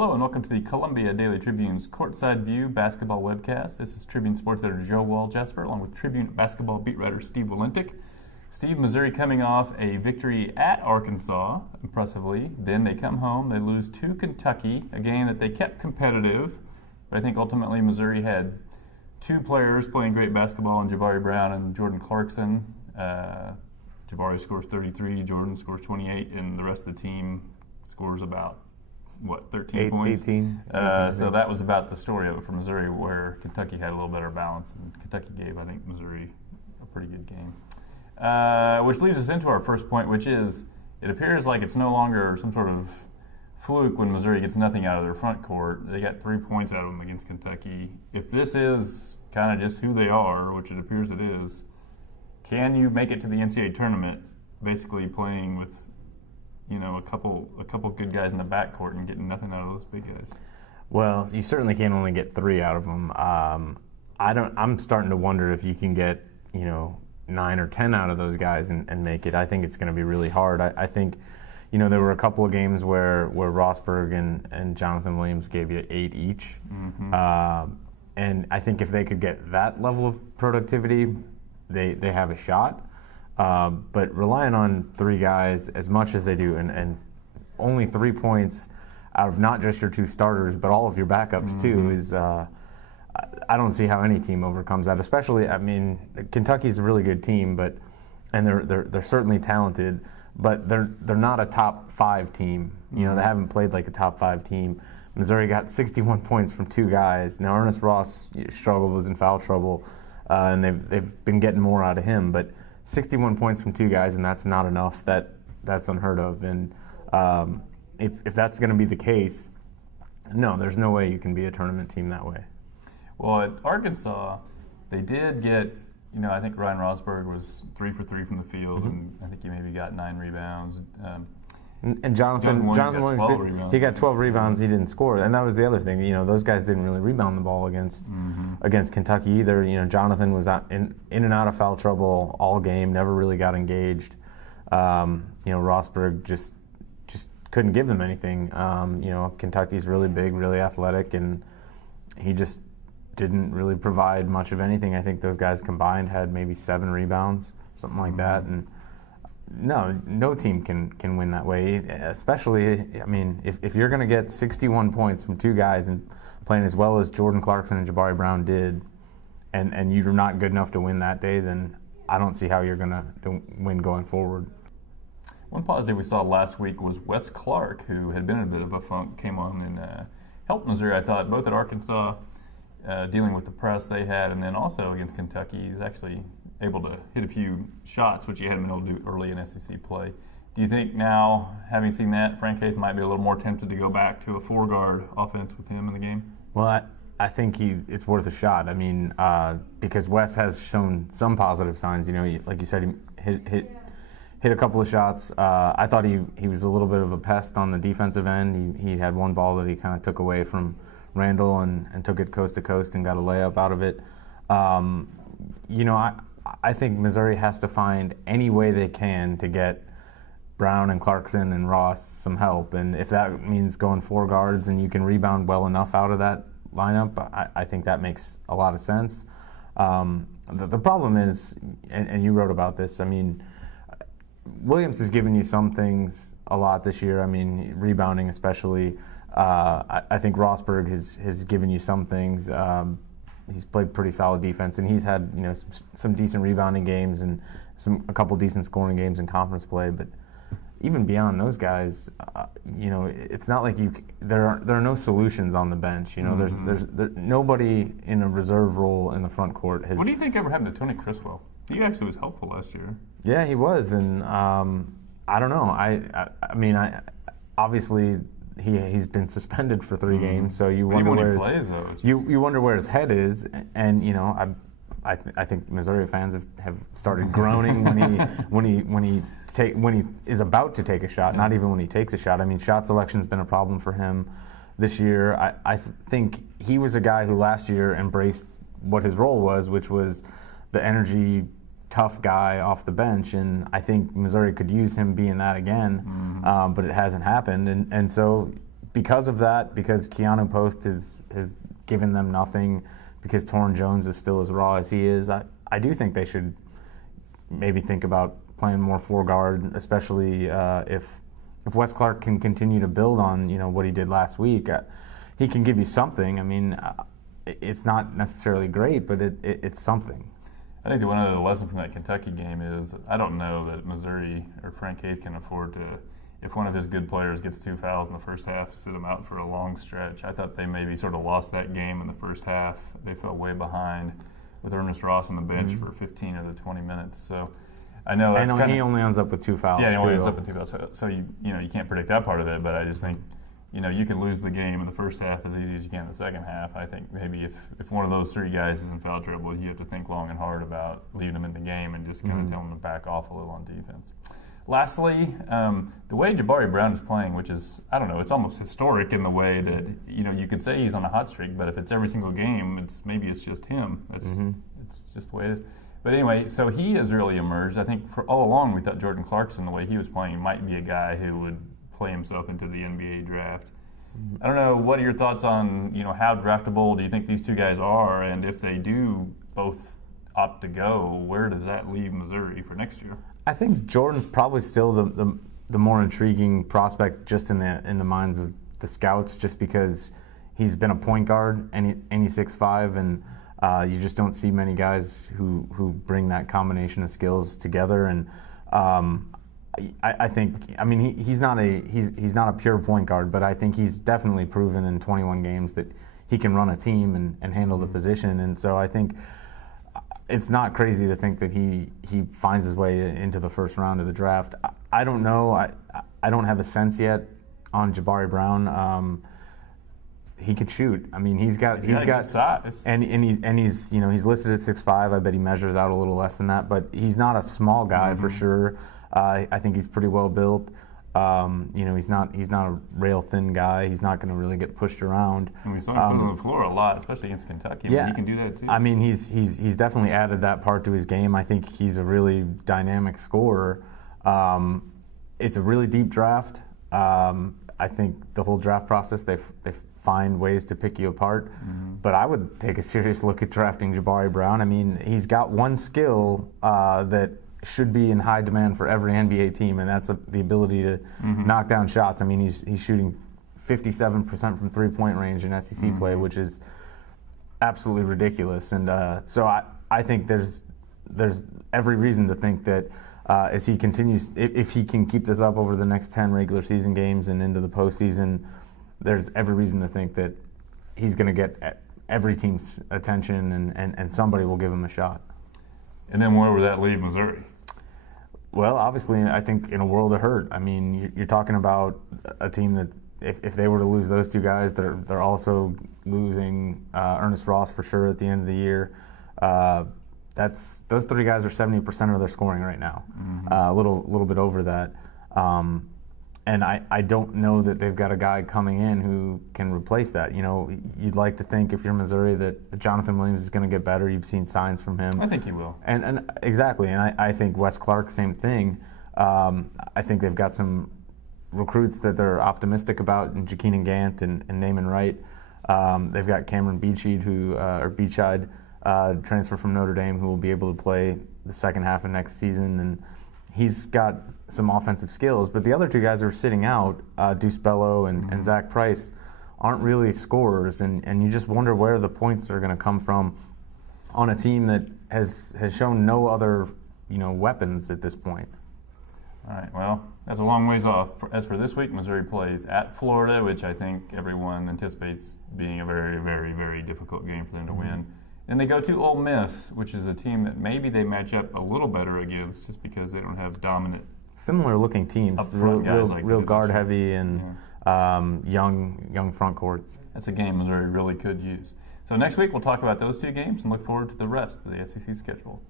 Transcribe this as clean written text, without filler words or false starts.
Hello and welcome to the Columbia Daily Tribune's Courtside View basketball webcast. This is Tribune sports editor Joe Wall-Jasper along with Tribune basketball beat writer Steve Walentic. Steve, Missouri coming off a victory at Arkansas, impressively. Then they come home, they lose to Kentucky, a game that they kept competitive. But I think ultimately Missouri had two players playing great basketball in Jabari Brown and Jordan Clarkson. Jabari scores 33, Jordan scores 28, and the rest of the team scores about 13 points? 18. So that was about the story of it for Missouri, where Kentucky had a little better balance, and Kentucky gave, I think, Missouri a pretty good game. Which leads us into our first point, which is it appears like it's no longer some sort of fluke when Missouri gets nothing out of their front court. They got 3 points out of them against Kentucky. If this is kind of just who they are, which it appears it is, can you make it to the NCAA Tournament basically playing with a couple good guys in the backcourt and getting nothing out of those big guys? Well, you certainly can't only get 3 out of them. I'm starting to wonder if you can get 9 or 10 out of those guys and make it. I think it's going to be really hard. I think there were a couple of games where Rosberg and Jonathan Williams gave you 8 each. Mm-hmm. And I think if they could get that level of productivity, they have a shot. But relying on 3 guys as much as they do and only 3 points out of not just your 2 starters but all of your backups too is I don't see how any team overcomes that. Especially, Kentucky's a really good team, and they're certainly talented, but they're not a top 5 team. They haven't played like a top 5 team. Missouri got 61 points from 2 guys. Now Ernest Ross struggled, was in foul trouble, and they've been getting more out of him, but 61 points from 2 guys, and that's not enough. That's unheard of. And if that's going to be the case, no, there's no way you can be a tournament team that way. Well, at Arkansas, they did get, I think Ryan Rosberg was 3 for 3 from the field, and I think he maybe got 9 rebounds. And Jonathan Williams, he got 12 rebounds. He didn't score, and that was the other thing. Those guys didn't really rebound the ball against Kentucky either. Jonathan was in and out of foul trouble all game, never really got engaged. Rosberg just couldn't give them anything. Kentucky's really big, really athletic, and he just didn't really provide much of anything. I think those guys combined had maybe 7 rebounds, something like that, and. No team can win that way, especially, if you're going to get 61 points from 2 guys and playing as well as Jordan Clarkson and Jabari Brown did, and you're not good enough to win that day, then I don't see how you're going to win going forward. One positive we saw last week was Wes Clark, who had been in a bit of a funk, came on and helped Missouri, I thought, both at Arkansas, dealing with the press they had, and then also against Kentucky. He's actually able to hit a few shots, which he hadn't been able to do early in SEC play. Do you think now, having seen that, Frank Haith might be a little more tempted to go back to a 4-guard offense with him in the game? Well, I think it's worth a shot. Because Wes has shown some positive signs. Like you said, he hit a couple of shots. I thought he was a little bit of a pest on the defensive end. He had one ball that he kind of took away from Randall and took it coast to coast and got a layup out of it. I think Missouri has to find any way they can to get Brown and Clarkson and Ross some help. And if that means going 4 guards and you can rebound well enough out of that lineup, I think that makes a lot of sense. The problem is, and you wrote about this, Williams has given you some things a lot this year. Rebounding especially. I think Rosberg has given you some things. He's played pretty solid defense, and he's had some decent rebounding games and a couple decent scoring games in conference play. But even beyond those guys, it's not like there are no solutions on the bench. There's nobody in a reserve role in the front court. What do you think ever happened to Tony Criswell? He actually was helpful last year. Yeah, he was, and I don't know. I obviously. He's been suspended for 3 games, so you wonder where his head is, and I think Missouri fans have started groaning when he is about to take a shot, not even when he takes a shot. Shot selection's been a problem for him this year. I think he was a guy who last year embraced what his role was, which was the energy, tough guy off the bench, and I think Missouri could use him being that again, but it hasn't happened, and so because of that, because Keanu Post has given them nothing, because Torrin Jones is still as raw as he is, I do think they should maybe think about playing more four guard, especially if Wes Clark can continue to build on what he did last week. He can give you something. I mean, it's not necessarily great, but it's something. I think one of the lessons from that Kentucky game is I don't know that Missouri or Frank Hayes can afford to, if one of his good players gets 2 fouls in the first half, sit him out for a long stretch. I thought they maybe sort of lost that game in the first half. They fell way behind with Ernest Ross on the bench for 15 of the 20 minutes. So I know that's he only ends up with 2 fouls. Yeah, he only ends up with 2 fouls. So you can't predict that part of it, but I just think you can lose the game in the first half as easy as you can in the second half. I think maybe if one of those 3 guys is in foul trouble, you have to think long and hard about leaving them in the game and just kind of tell them to back off a little on defense. Lastly, the way Jabari Brown is playing, which is, I don't know, it's almost historic in the way that, you could say he's on a hot streak, but if it's every single game, maybe it's just him. It's just the way it is. But anyway, so he has really emerged. I think for all along we thought Jordan Clarkson, the way he was playing, might be a guy who would play himself into the NBA draft. I don't know, what are your thoughts on, how draftable do you think these 2 guys are, and if they do both opt to go, where does that leave Missouri for next year? I think Jordan's probably still the more intriguing prospect just in the minds of the scouts, just because he's been a point guard and he's 6'5", and you just don't see many guys who bring that combination of skills together. And I think, he's not a pure point guard, but I think he's definitely proven in 21 games that he can run a team and handle the position. And so I think it's not crazy to think that he finds his way into the first round of the draft. I don't know. I don't have a sense yet on Jabari Brown. He can shoot. He's got size, and he's listed at 6'5". I bet he measures out a little less than that, but he's not a small guy for sure. I think he's pretty well built. He's not a rail thin guy. He's not going to really get pushed around. And we saw him put on the floor a lot, especially against Kentucky. Yeah, he can do that too. He's definitely added that part to his game. I think he's a really dynamic scorer. It's a really deep draft. I think the whole draft process they find ways to pick you apart. But I would take a serious look at drafting Jabari Brown. He's got one skill that should be in high demand for every NBA team, and that's the ability to knock down shots. He's shooting 57% from three-point range in SEC play, which is absolutely ridiculous. And so I think there's every reason to think that as he continues, if he can keep this up over the next 10 regular season games and into the postseason, there's every reason to think that he's going to get every team's attention and somebody will give him a shot. And then where would that leave Missouri? Well, obviously, I think in a world of hurt. You're talking about a team that if they were to lose those 2 guys, they're also losing Ernest Ross for sure at the end of the year. Those 3 guys are 70% of their scoring right now, a little bit over that. And I don't know that they've got a guy coming in who can replace that. You'd like to think if you're Missouri that Jonathan Williams is going to get better. You've seen signs from him. I think he will. And exactly. And I think Wes Clark, same thing. I think they've got some recruits that they're optimistic about in Jakeenan Gant and Naaman Wright. They've got Cameron Beachide, transfer from Notre Dame, who will be able to play the second half of next season. And he's got some offensive skills, but the other 2 guys who are sitting out, Deuce Bello and Zach Price, aren't really scorers, and you just wonder where the points are going to come from on a team that has shown no other weapons at this point. All right, well, that's a long ways off. As for this week, Missouri plays at Florida, which I think everyone anticipates being a very, very, very difficult game for them to win. And they go to Ole Miss, which is a team that maybe they match up a little better against just because they don't have dominant. Similar-looking teams, real guard-heavy and young front courts. That's a game Missouri really could use. So next week we'll talk about those 2 games and look forward to the rest of the SEC schedule.